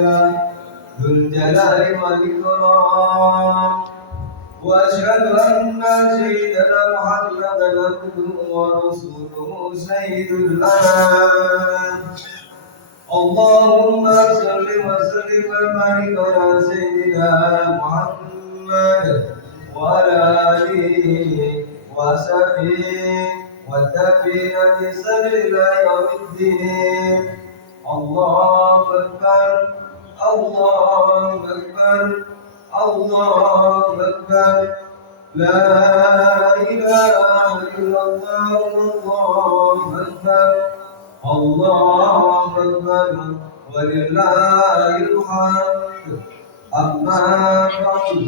ذو الجلال والإكرام وأشهد أن سيدنا محمدا عبده ورسوله سيد الأنام اللهم صل وسلم وبارك على سيدنا محمد وعلى آله وصحبه والتابعين بإحسان إلى يوم الدين الله أكبر الله أكبر الله أكبر لا إله إلا الله الله أكبر الله أكبر ولله الحمد أما بعد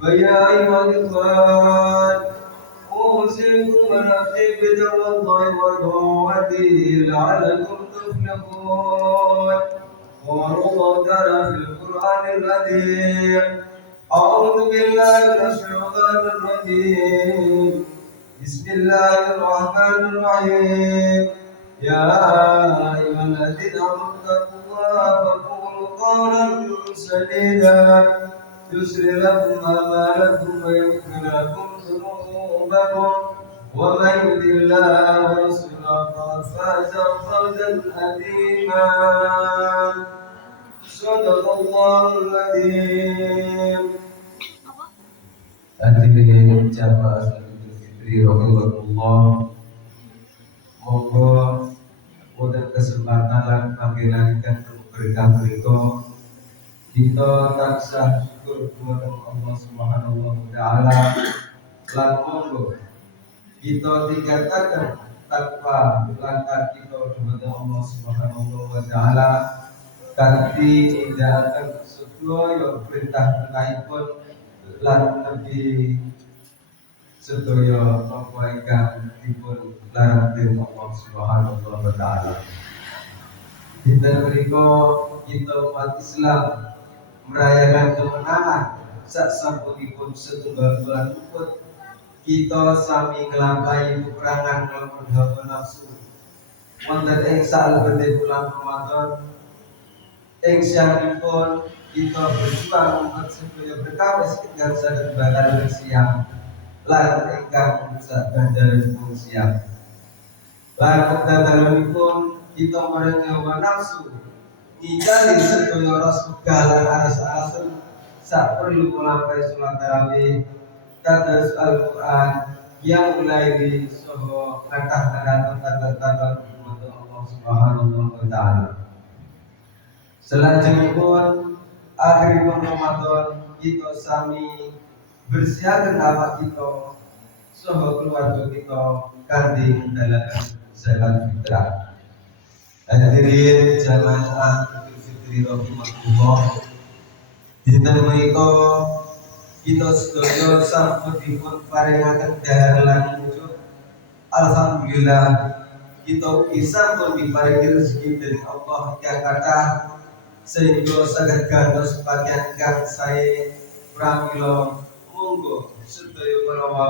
فيا أيها الإخوان أوصيكم ونفسي بتقوى الله وطاعته لعلكم تفلحون قال الله تعالى في القرآن العظيم أعوذ بالله من الشيطان الرجيم بسم الله الرحمن الرحيم يا أيها الذين آمنوا اتقوا الله وقولوا قولا سديدا يسر لكم أعمالكم ويغفر لكم ذنوبكم ومن يطع الله ورسوله فقد فاز فوزا عظيما صدق الله العظيم. Hadirin jamaah Idul Fitri rahimahullah, monggo wonten kesempatan lan panggilan berkah menika kita tansah syukur dumateng Allah Subhanahu wa taala lan monggo kita tingkataken takwa lan kita dumateng Allah Subhanahu wa taala kanthi nindakaken sedaya perintah-perintahipun lan nabi sedaya apa ingkang dipun larang dening Allah Subhanahu wa taala. Dinten menika kita umat Islam merayakan kemenangan sak sampunipun setunggal bulan luput kita sami nglampahi peperangan nglawan hawa nafsu wonten ing salebete bulan Ramadan. Ing siangipun kita berjuang umat sedaya berkawis ingkang saged bakal siang lan ingkang saged siang. Lan kedatanganipun kita merengi hawa nafsu ninggali sedaya ras pegalan aras-arasen sak perlu melampaui sholat tarawih tadarus Al-Quran yang mulai di soho kata-kata tanda-tanda untuk Allah Subhanahu wa taala. Selanjutnya akhiripun Ramadan kita sami bersihaken awak kita soho keluarga kita kanthi ndalaken zakat fitrah. Hadirin jamaah Idul Fitri rahimahullah, dinten menika kita sedaya sampun dipun paringaken dahar lan wujud. Alhamdulillah kita bisa pun diparingi rezeki dari Allah yang kathah sehingga saged gantos pakaian ingkang sae pramila monggo sedaya menawa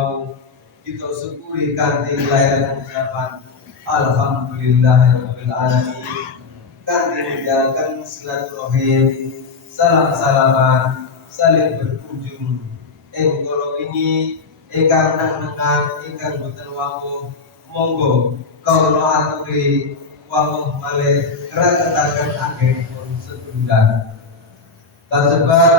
kita syukuri kanthi layanan ucapan alhamdulillahirabbil alamin kanthi menjalankan silaturahim salam-salaman saling berkunjung ing kala ini ingkang nengan ingkang boten wawuh monggo kawula aturi wawuh malih kraketaken anggenipun setunggal kasebat